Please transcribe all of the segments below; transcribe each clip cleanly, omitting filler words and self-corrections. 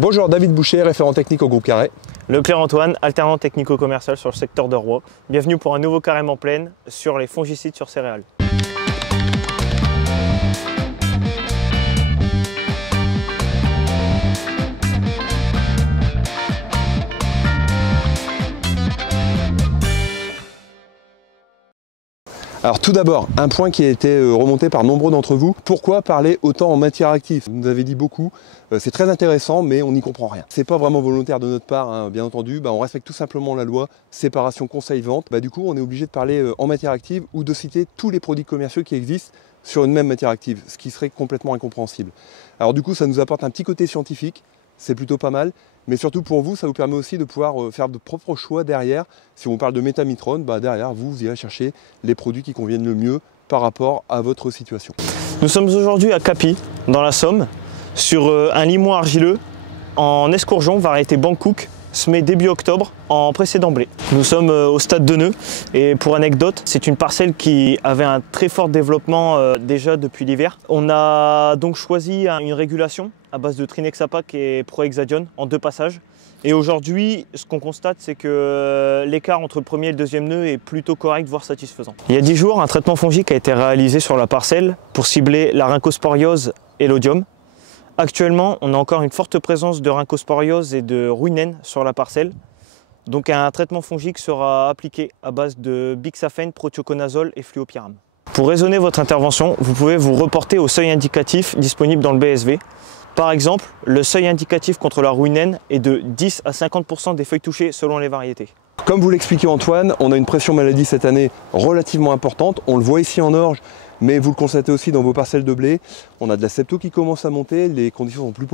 Bonjour, David Boucher, référent technique au groupe Carré. Leclerc Antoine, alternant technico-commercial sur le secteur de Roy. Bienvenue pour un nouveau carême en plaine sur les fongicides sur céréales. Alors tout d'abord, un point qui a été remonté par nombreux d'entre vous, pourquoi parler autant en matière active? Vous nous avez dit beaucoup, c'est très intéressant mais on n'y comprend rien. C'est pas vraiment volontaire de notre part, hein, bien entendu, on respecte tout simplement la loi, séparation conseil-vente. Du coup on est obligé de parler en matière active ou de citer tous les produits commerciaux qui existent sur une même matière active, ce qui serait complètement incompréhensible. Alors du coup ça nous apporte un petit côté scientifique, c'est plutôt pas mal, mais surtout pour vous, ça vous permet aussi de pouvoir faire de propres choix derrière. Si on parle de méthamithrone, derrière vous irez chercher les produits qui conviennent le mieux par rapport à votre situation. Nous sommes aujourd'hui à Capi, dans la Somme, sur un limon argileux en escourgeon, variété Bangkook, semé début octobre en précédent blé. Nous sommes au stade de nœud et pour anecdote, c'est une parcelle qui avait un très fort développement déjà depuis l'hiver. On a donc choisi une régulation à base de Trinexapac et Prohexadione en 2 passages. Et aujourd'hui, ce qu'on constate, c'est que l'écart entre le premier et le deuxième nœud est plutôt correct, voire satisfaisant. Il y a 10 jours, un traitement fongique a été réalisé sur la parcelle pour cibler la rhinchosporiose et l'odium. Actuellement, on a encore une forte présence de rhinchosporiose et de ruinen sur la parcelle. Donc un traitement fongique sera appliqué à base de bixaphène, prothioconazole et fluopyram. Pour raisonner votre intervention, vous pouvez vous reporter au seuil indicatif disponible dans le BSV. Par exemple, le seuil indicatif contre la ruinen est de 10 à 50% des feuilles touchées selon les variétés. Comme vous l'expliquait Antoine, on a une pression maladie cette année relativement importante. On le voit ici en orge, mais vous le constatez aussi dans vos parcelles de blé. On a de la septo qui commence à monter, les conditions sont plus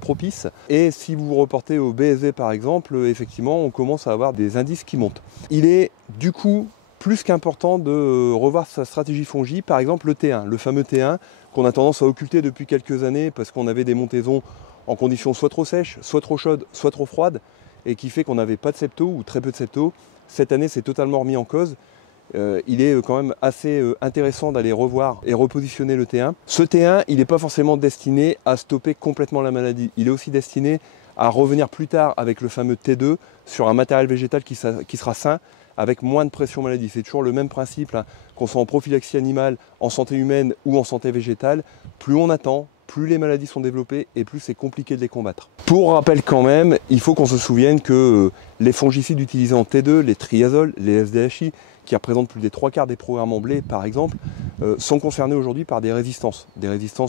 propices. Et si vous vous reportez au BSV par exemple, effectivement, on commence à avoir des indices qui montent. Il est du coup plus qu'important de revoir sa stratégie fongie, par exemple le T1, le fameux T1 qu'on a tendance à occulter depuis quelques années parce qu'on avait des montaisons en conditions soit trop sèches, soit trop chaudes, soit trop froides, et qui fait qu'on n'avait pas de septo ou très peu de septo. Cette année, c'est totalement remis en cause. Il est quand même assez intéressant d'aller revoir et repositionner le T1. Ce T1, il n'est pas forcément destiné à stopper complètement la maladie. Il est aussi destiné à revenir plus tard avec le fameux T2 sur un matériel végétal qui sera sain, avec moins de pression maladie. C'est toujours le même principe, hein, qu'on soit en prophylaxie animale, en santé humaine ou en santé végétale. Plus on attend, plus les maladies sont développées et plus c'est compliqué de les combattre. Pour rappel quand même, il faut qu'on se souvienne que les fongicides utilisés en T2, les triazoles, les SDHI, qui représentent plus des 3/4 des programmes en blé par exemple, sont concernés aujourd'hui par des résistances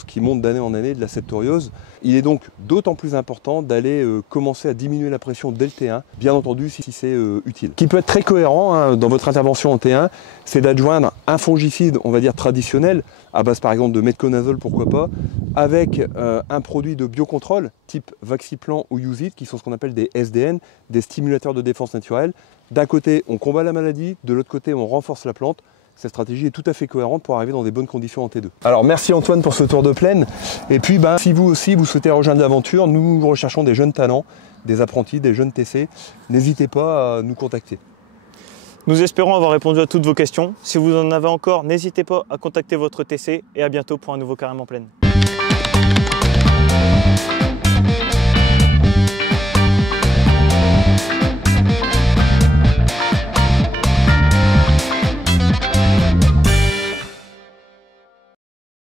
qui montent d'année en année, de la septoriose. Il est donc d'autant plus important d'aller commencer à diminuer la pression dès le T1, bien entendu si c'est utile. Ce qui peut être très cohérent hein, dans votre intervention en T1, c'est d'adjoindre un fongicide, on va dire traditionnel, à base par exemple de metconazole, pourquoi pas, avec un produit de biocontrôle type Vaxiplan ou Use It, qui sont ce qu'on appelle des SDN, des stimulateurs de défense naturelle. D'un côté, on combat la maladie, de l'autre côté, on renforce la plante. Cette stratégie est tout à fait cohérente pour arriver dans des bonnes conditions en T2. Alors merci Antoine pour ce tour de plaine. Et puis si vous aussi vous souhaitez rejoindre l'aventure, nous recherchons des jeunes talents, des apprentis, des jeunes TC. N'hésitez pas à nous contacter. Nous espérons avoir répondu à toutes vos questions. Si vous en avez encore, n'hésitez pas à contacter votre TC et à bientôt pour un nouveau carême en plaine.